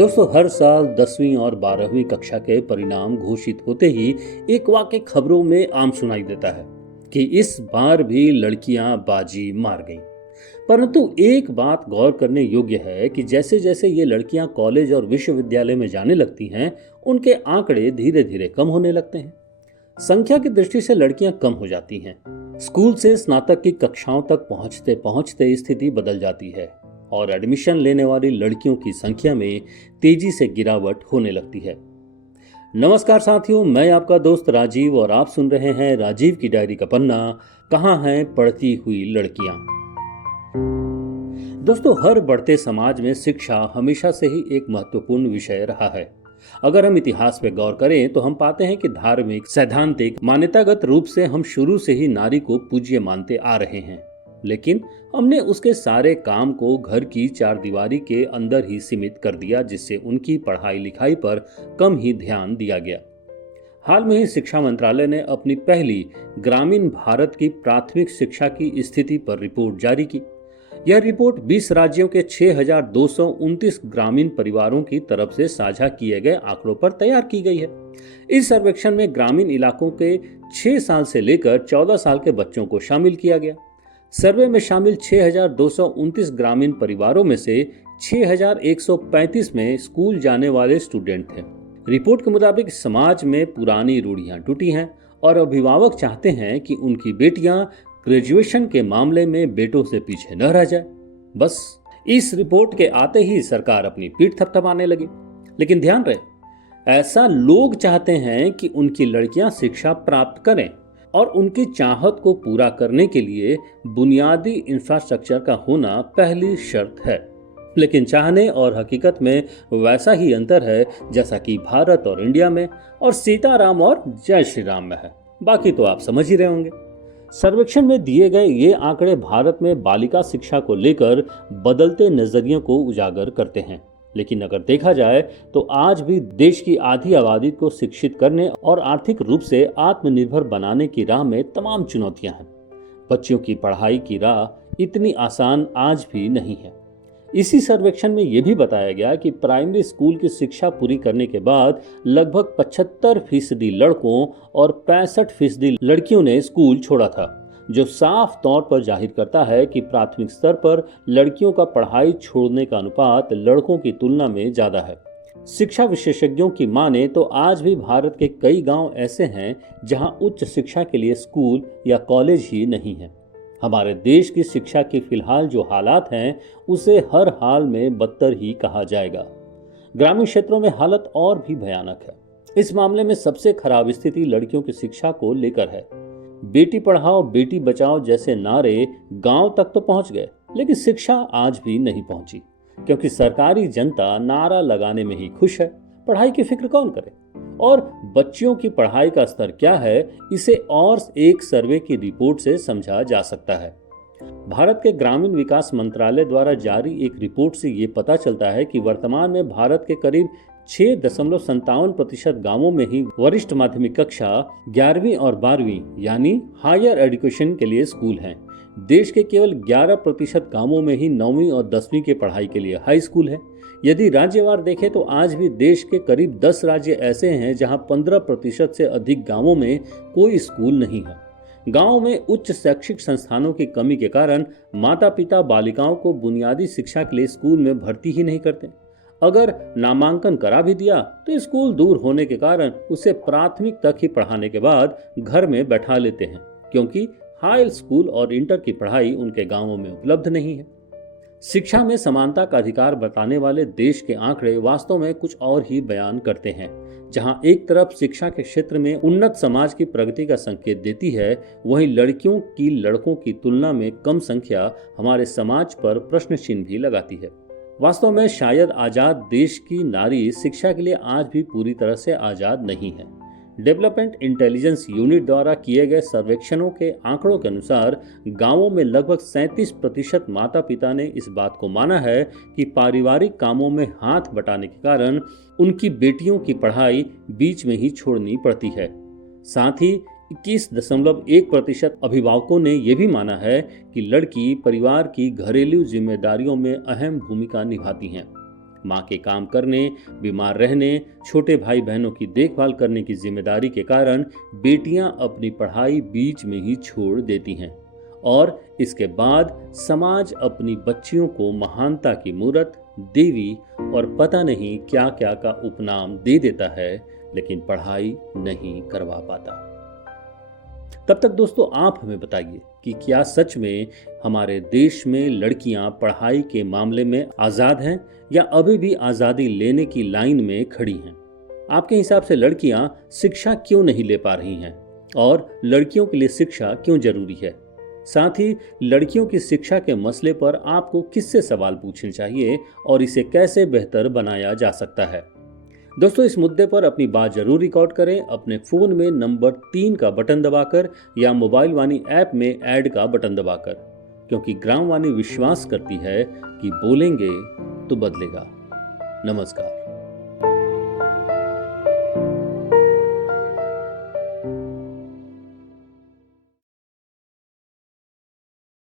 दोस्तों, हर साल 10वीं और 12वीं कक्षा के परिणाम घोषित होते ही एक वाक्य खबरों में आम सुनाई देता है कि इस बार भी लड़कियां बाजी मार गईं। परंतु एक बात गौर करने योग्य है कि जैसे जैसे ये लड़कियां कॉलेज और विश्वविद्यालय में जाने लगती हैं, उनके आंकड़े धीरे धीरे कम होने लगते हैं। संख्या की दृष्टि से लड़कियां कम हो जाती हैं। स्कूल से स्नातक की कक्षाओं तक पहुंचते पहुंचते स्थिति बदल जाती है और एडमिशन लेने वाली लड़कियों की संख्या में तेजी से गिरावट होने लगती है। नमस्कार साथियों, मैं आपका दोस्त राजीव और आप सुन रहे हैं राजीव की डायरी का पन्ना, कहाँ हैं पढ़ती हुई लड़कियां। दोस्तों, हर बढ़ते समाज में शिक्षा हमेशा से ही एक महत्वपूर्ण विषय रहा है। अगर हम इतिहास पे गौर करें तो हम पाते हैं कि धार्मिक, सैद्धांतिक, मान्यतागत रूप से हम शुरू से ही नारी को पूज्य मानते आ रहे हैं, लेकिन हमने उसके सारे काम को घर की चारदीवारी के अंदर ही सीमित कर दिया, जिससे उनकी पढ़ाई लिखाई पर कम ही ध्यान दिया गया। हाल में ही शिक्षा मंत्रालय ने अपनी पहली ग्रामीण भारत की प्राथमिक शिक्षा की स्थिति पर रिपोर्ट जारी की। यह रिपोर्ट 20 राज्यों के 6,229 ग्रामीण परिवारों की तरफ से साझा किए गए आंकड़ों पर तैयार की गई है। इस सर्वेक्षण में ग्रामीण इलाकों के 6 साल से लेकर 14 साल के बच्चों को शामिल किया गया। सर्वे में शामिल 6,229 ग्रामीण परिवारों में से 6,135 में स्कूल जाने वाले स्टूडेंट थे। रिपोर्ट के मुताबिक समाज में पुरानी रूढ़ियां टूटी हैं और अभिभावक चाहते हैं कि उनकी बेटियां ग्रेजुएशन के मामले में बेटों से पीछे न रह जाए। बस इस रिपोर्ट के आते ही सरकार अपनी पीठ थपथपाने लगी। लेकिन ध्यान रहे, ऐसा लोग चाहते हैं कि उनकी लड़कियां शिक्षा प्राप्त करें और उनकी चाहत को पूरा करने के लिए बुनियादी इंफ्रास्ट्रक्चर का होना पहली शर्त है। लेकिन चाहने और हकीकत में वैसा ही अंतर है जैसा कि भारत और इंडिया में और सीताराम और जय श्री राम में है। बाकी तो आप समझ ही रहे होंगे। सर्वेक्षण में दिए गए ये आंकड़े भारत में बालिका शिक्षा को लेकर बदलते नजरियों को उजागर करते हैं। लेकिन अगर देखा जाए तो आज भी देश की आधी आबादी को शिक्षित करने और आर्थिक रूप से आत्मनिर्भर बनाने की राह में तमाम चुनौतियां हैं। बच्चियों की पढ़ाई की राह इतनी आसान आज भी नहीं है। इसी सर्वेक्षण में यह भी बताया गया कि प्राइमरी स्कूल की शिक्षा पूरी करने के बाद लगभग 75% लड़कों और 65% लड़कियों ने स्कूल छोड़ा था, जो साफ तौर पर जाहिर करता है कि प्राथमिक स्तर पर लड़कियों का पढ़ाई छोड़ने का अनुपात लड़कों की तुलना में ज्यादा है। शिक्षा विशेषज्ञों की माने तो आज भी भारत के कई गांव ऐसे हैं जहां उच्च शिक्षा के लिए स्कूल या कॉलेज ही नहीं है। हमारे देश की शिक्षा की फिलहाल जो हालात हैं, उसे हर हाल में बदतर ही कहा जाएगा। ग्रामीण क्षेत्रों में हालत और भी भयानक है। इस मामले में सबसे खराब स्थिति लड़कियों की शिक्षा को लेकर है। बेटी पढ़ाओ बेटी बचाओ जैसे नारे गांव तक तो पहुंच गए, लेकिन शिक्षा आज भी नहीं पहुंची, क्योंकि सरकारी जनता नारा लगाने में ही खुश है। पढ़ाई की फिक्र कौन करे? और बच्चियों की पढ़ाई का स्तर क्या है, इसे और एक सर्वे की रिपोर्ट से समझा जा सकता है। भारत के ग्रामीण विकास मंत्रालय द्वारा जारी एक रिपोर्ट से ये पता चलता है कि वर्तमान में भारत के करीब 6.57% गांवों में ही वरिष्ठ माध्यमिक कक्षा 11वीं और 12वीं यानी हायर एजुकेशन के लिए स्कूल हैं। देश के केवल 11% गांवों में ही 9वीं और 10वीं की पढ़ाई के लिए हाई स्कूल है। यदि राज्यवार देखें तो आज भी देश के करीब 10 राज्य ऐसे हैं जहां 15% से अधिक गांवों में कोई स्कूल नहीं है। गांव में उच्च शैक्षिक संस्थानों की कमी के कारण माता पिता बालिकाओं को बुनियादी शिक्षा के लिए स्कूल में भर्ती ही नहीं करते। अगर नामांकन करा भी दिया तो स्कूल दूर होने के कारण उसे प्राथमिक तक ही पढ़ाने के बाद घर में बैठा लेते हैं, क्योंकि हाई स्कूल और इंटर की पढ़ाई उनके गांवों में उपलब्ध नहीं है। शिक्षा में समानता का अधिकार बताने वाले देश के आंकड़े वास्तव में कुछ और ही बयान करते हैं। जहां एक तरफ शिक्षा के क्षेत्र में उन्नत समाज की प्रगति का संकेत देती है, वहीं लड़कियों की लड़कों की तुलना में कम संख्या हमारे समाज पर प्रश्न चिन्ह भी लगाती है। वास्तव में शायद आजाद देश की नारी शिक्षा के लिए आज भी पूरी तरह से आजाद नहीं है। डेवलपमेंट इंटेलिजेंस यूनिट द्वारा किए गए सर्वेक्षणों के आंकड़ों के अनुसार गांवों में लगभग 37% माता पिता ने इस बात को माना है कि पारिवारिक कामों में हाथ बटाने के कारण उनकी बेटियों की पढ़ाई बीच में ही छोड़नी पड़ती है। साथ ही 21.1% अभिभावकों ने यह भी माना है कि लड़की परिवार की घरेलू जिम्मेदारियों में अहम भूमिका निभाती हैं। माँ के काम करने, बीमार रहने, छोटे भाई बहनों की देखभाल करने की जिम्मेदारी के कारण बेटियां अपनी पढ़ाई बीच में ही छोड़ देती हैं और इसके बाद समाज अपनी बच्चियों को महानता की मूरत, देवी और पता नहीं क्या क्या का उपनाम दे देता है, लेकिन पढ़ाई नहीं करवा पाता। तब तक दोस्तों आप हमें बताइए कि क्या सच में हमारे देश में लड़कियां पढ़ाई के मामले में आजाद हैं या अभी भी आजादी लेने की लाइन में खड़ी हैं? आपके हिसाब से लड़कियां शिक्षा क्यों नहीं ले पा रही हैं और लड़कियों के लिए शिक्षा क्यों जरूरी है? साथ ही लड़कियों की शिक्षा के मसले पर आपको किससे सवाल पूछने चाहिए और इसे कैसे बेहतर बनाया जा सकता है? दोस्तों इस मुद्दे पर अपनी बात जरूर रिकॉर्ड करें अपने फोन में नंबर 3 का बटन दबाकर या मोबाइल वाणी ऐप में ऐड का बटन दबाकर, क्योंकि ग्राम वाणी विश्वास करती है कि बोलेंगे तो बदलेगा। नमस्कार।